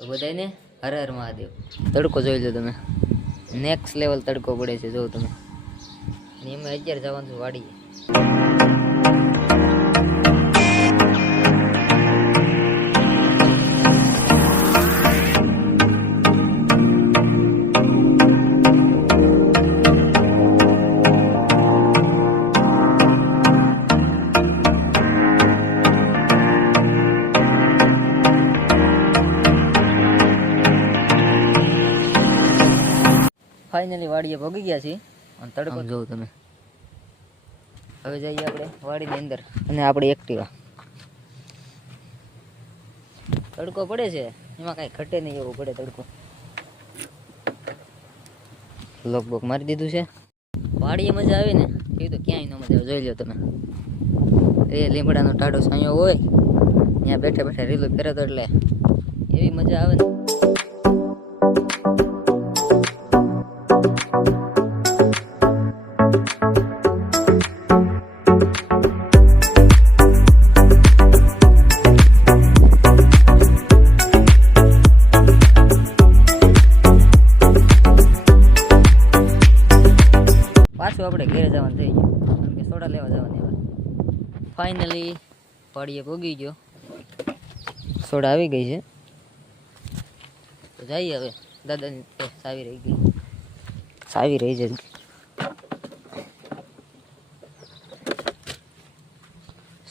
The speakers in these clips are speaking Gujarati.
તો બધાને હર હર મહાદેવ. તડકો જોઈ લો તમે, નેક્સ્ટ લેવલ તડકો પડે છે. જો તમે, અને એમાં અત્યારે જવાનું છે વાડીએ. ફાઇનલી વાડીએ ભોગી ગયા છીએ અને તડકો જોઉં તમે. હવે જઈએ આપણે વાડીની અંદર અને આપણી એક્ટિવા. તડકો પડે છે, એમાં કાંઈ ઘટે નહીં એવું પડે તડકો. લોક બોક મારી દીધું છે. વાડીએ મજા આવે ને એ તો ક્યાંય ન મજા આવે. જોઈ લો તમે, એ લીમડાનો ટાઢો સાંયો હોય ત્યાં બેઠા બેઠા રીલું ફેરતો એટલે એવી મજા આવે ને. પાછું આપણે ઘરે જવાનું થઈ ગયું, કારણ કે સોડા લેવા જવાની હવે. ફાઇનલી વાડીએ ભોગી ગયો, સોડા આવી ગઈ છે. તો જઈએ હવે. દાદાની સાવી રહી ગઈ, સાવી રહી છે.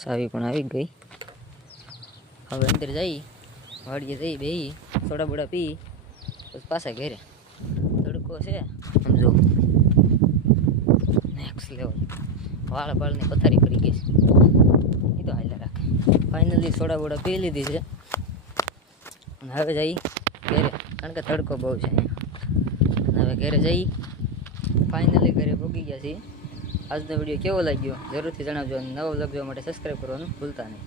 સાવી પણ આવી ગઈ. હવે અંદર જઈ વાડીએ જઈ બેસી સોડા બોડા પી પછી પાછા ઘરે. તડકો છે સમજો, નેક્સ્ટ લેવલ. વાળ બાળની પથારી પડી ગઈ છે, એ તો હાલ્યા રાખે. ફાઇનલી સોડા બોડા પી લીધી છે અને હવે જઈ ઘરે, કારણ કે તડકો બહુ છે અહીંયા. હવે ઘરે જઈ ફાઇનલી ઘરે પહોંચી ગયા છીએ. આજનો વિડીયો કેવો લાગ્યો જરૂરથી જણાવજો, અને નવો વ્લોગ જોવા માટે સબસ્ક્રાઈબ કરવાનું ભૂલતા નહીં.